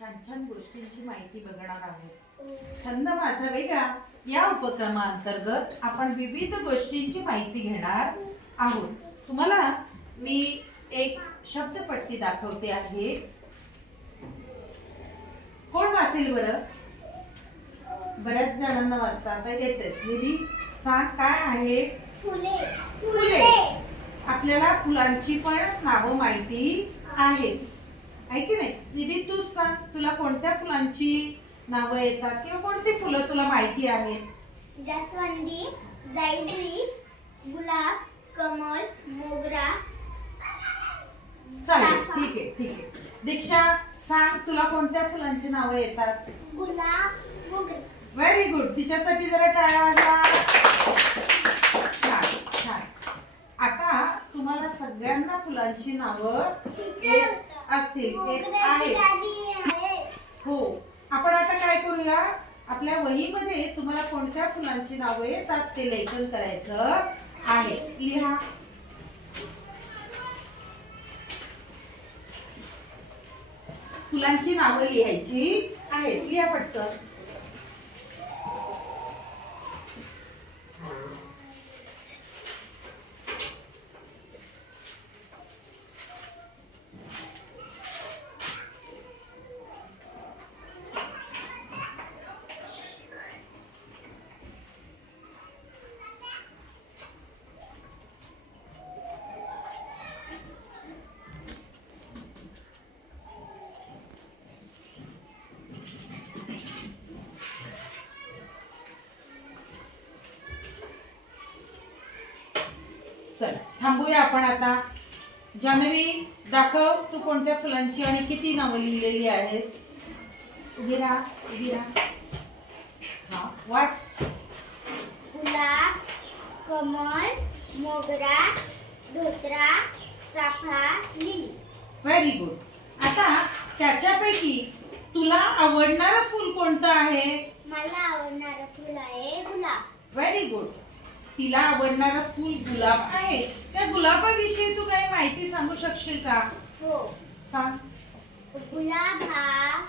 छान छान गोष्टींची माहिती बघणार आहोत। छंद माझा वेगळा या उपक्रमाअंतर्गत आपण विविध गोष्टींची माहिती घेणार आहोत। तुम्हाला मी एक शब्दपट्टी दाखवते आहे, कोण वाचेल बरं? बऱ्याच जणांना वाचता आता येतेच। निधी सांग काय आहे? फुले। फुले। आपल्याला फुलांची पण नावं माहिती आहेत, आहे की नाही? निधी तू सांग, तुला कोणत्या फुलांची नावं येतात किंवा कोणती फुलं तुला माहिती आहेत? जास्वंदी, जाई, गुलाब, कमल, मोगरा। चालेल, ठीक आहे ठीक आहे। दीक्षा सांग, तुला कोणत्या फुलांची नावं येतात? गुलाब, मोगरा। व्हेरी गुड, तिच्यासाठी जरा टाळ्या वाजवा। छान छान। आता तुम्हाला सगळ्यांना फुलांची नावं असतील, हो। आपण आता काय करूया, आपल्या वहीमध्ये तुम्हाला कोणत्या फुलांची नावं येतात ते लेखन करायचं आहे। लिहा। फुलांची नावं लिहायची आहेत, लिहा पटकन। चल थांबूया आपण आता। जान्हवी दाखव, तू कोणत्या फुलांची आणि किती नावं लिहिलेली आहेस? उभी राहा, उभी राहा। हा वाच। गुलाब, कमल, मोगरा, धोत्रा, चाफा, लिली। Very good. आता त्याच्यापैकी तुला आवडणारं फुल कोणतं आहे? मला आवडणारं फुल आहे गुलाब। Very good. तिला आवडणारं फुल गुलाब आहे। त्या गुलाबाविषयी तू काही माहिती सांगू शकशील का? हो सांग। गुलाब हा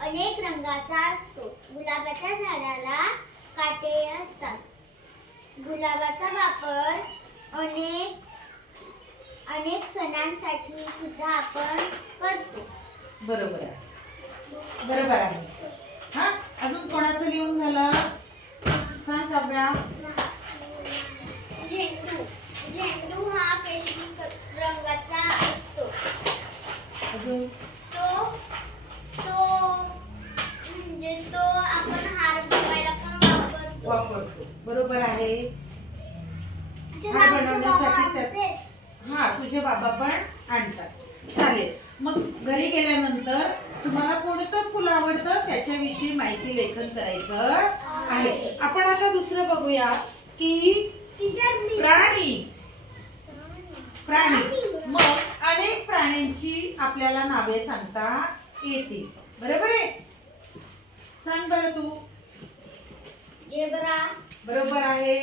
अनेक रंगाचा असतो। गुलाबाच्या झाडाला काटे असतात। गुलाबाचा वापर अनेक सणांसाठी सुद्धा आपण करतो। बरोबर आहे, बरोबर आहे। हा अजून कोणाचं लिहून झालं? सांग काव्या। झेंडू। झेंडू हा केशरी रंगाचा असतो। अजून तो आपण हार बनवायला पण वापरतो। बरोबर आहे। हार बनवण्यासाठी हा तुझे बाबा पण आणतात। चालेल, मग घरी गेल्यानंतर तुम्हाला कोणतं फुल आवडतं त्याच्याविषयी माहिती लेखन करायचं आहे। आपण आता दुसरं बघूया की प्राणी। मग अनेक प्राण्यांची आपल्याला नावे सांगता येतील, बरोबर आहे? सांग बरं तू। झेब्रा। बरोबर आहे।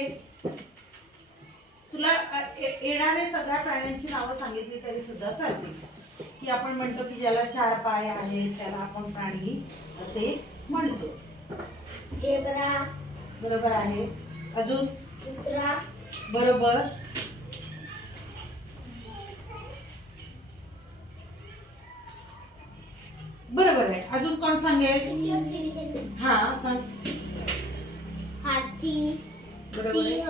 तुला येणारे सगळ्या प्राण्यांची नावं सांगितली तरी सुद्धा चालतील, की आपण म्हणतो की ज्याला 4 पाय आहेत त्याला आपण प्राणी असे म्हणतो। झेब्रा। बरोबर आहे। अजून? कुत्रा। बरोबर। बरोबर आहे। अजून कोण सांगेल? हा सांग। हाती, सिंह,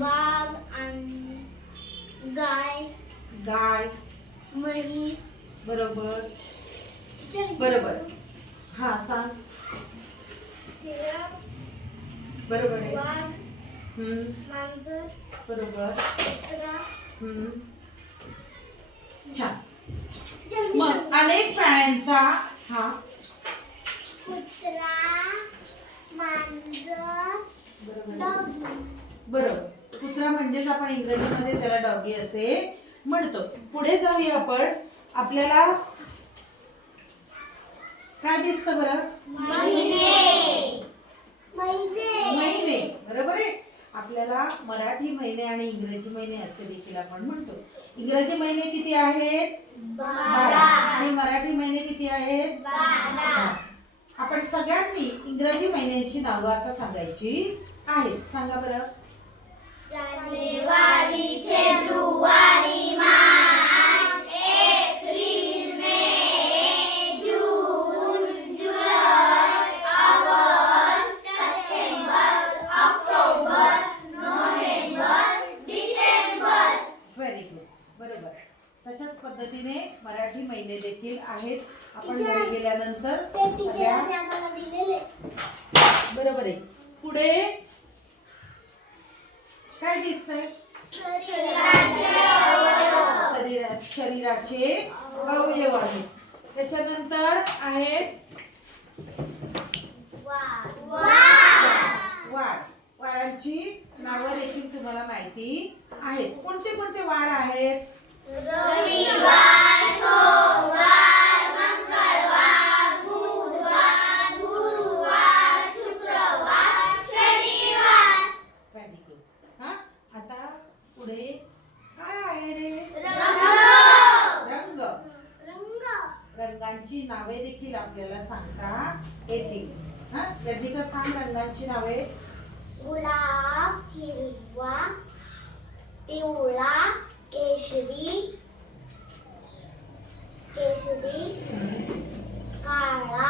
वाघ आणि गाय। गाय। म्हैस। बरोबर बरोबर। हा सांग। सिंह, बरोबर आहे। वाघ, मांजर। बरोबर। कुत्रा। छान। मग अनेक प्राण्यांचा हा कुत्रा, मांजर, डॉगी। बरोबर। कुत्रा म्हणजेच आपण इंग्रजीमध्ये त्याला डॉगी असे म्हणतो। पुढे जाऊया आपण। आपल्याला काय दिसतं बरं? महिने। बरोबर आहे। आपल्याला मराठी महिने आणि इंग्रजी महिने असे देखील आपण म्हणतो। इंग्रजी महिने किती आहेत? 12 आणि मराठी महिने किती आहेत? 12। आपण सगळ्यांनी इंग्रजी महिन्यांची नावं आता सांगायची आहेत. सांगा बरं. जानेवारी, फेब्रुवारी, मार्च, एप्रिल, मे, जून, जुलै, ऑगस्ट, सप्टेंबर, ऑक्टोबर, नोव्हेंबर, डिसेंबर. Very good. बरोबर. तशाच पद्धतीने मराठी महिने देखील आहेत. आपण घरी गेल्यानंतर बरोबर आहे. पुढे काय दिसतंय? शरीराचे अवयव आहेत. त्याच्यानंतर आहेत वार. वारांची नावं देखील तुम्हाला माहिती आहेत. कोणते कोणते वार आहेत? रविवार, सोमवार, मंगळवार, बुधवार, गुरुवार, शुक्रवार, शनिवार. Very good. हा, आता पुढे काय आहे रे? रंग. रंगांची नावे देखील आपल्याला सांगता येतील. हा, रजिका सांग रंगांची नावे. गुलाब, हिरवा, पिवळा, केशरी, काळा,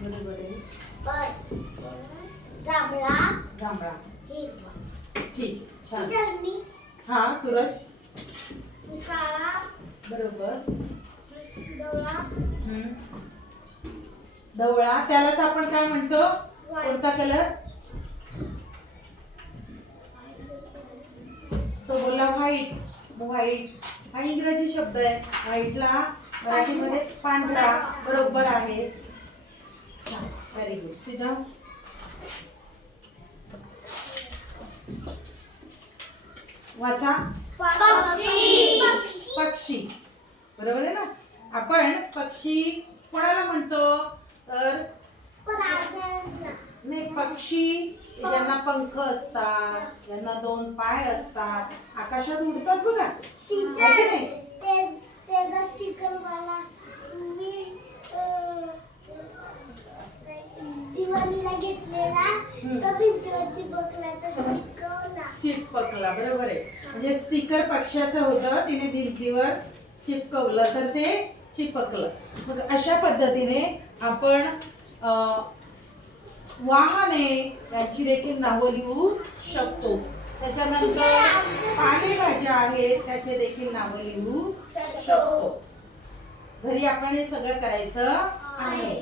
बरोबर आहे. जांभळा, जांभळा. हिरवा. ठीक, छान. चरणी, हा, सूरज. काळा, बरोबर. डोळा, धवळा. त्यालाच आपण काय म्हणतो? कोणता कलर? तो बोला व्हाईट. व्हाईट हा इंग्रजी शब्द आहे. व्हाईटला मराठीमध्ये पांढरा. बरोबर आहे. छान. Very good. Sit down. वाचा. पक्षी, पक्षी. बरोबर आहे ना. आपण पक्षी कोणाला म्हणतो? तर नाही, पक्षी ज्यांना पंख असतात, ज्यांना 2 पाय असतात, आकाशात उडतात बघा. आहे की नाही? दिवाळीला घेतलेला तो भिंतीवर चिपकला. बरोबर आहे. म्हणजे स्टिकर पक्ष्याचं होतं, तिने भिंतीवर चिपकवलं तर ते चिपकलं. मग अशा पद्धतीने आपण वाहने यांची देखील नावं लिहू शकतो. त्याच्यानंतर पालेभाज्या आहेत, त्याचे देखील नावं लिहू शकतो. घरी आपण हे सगळं करायचं आहे.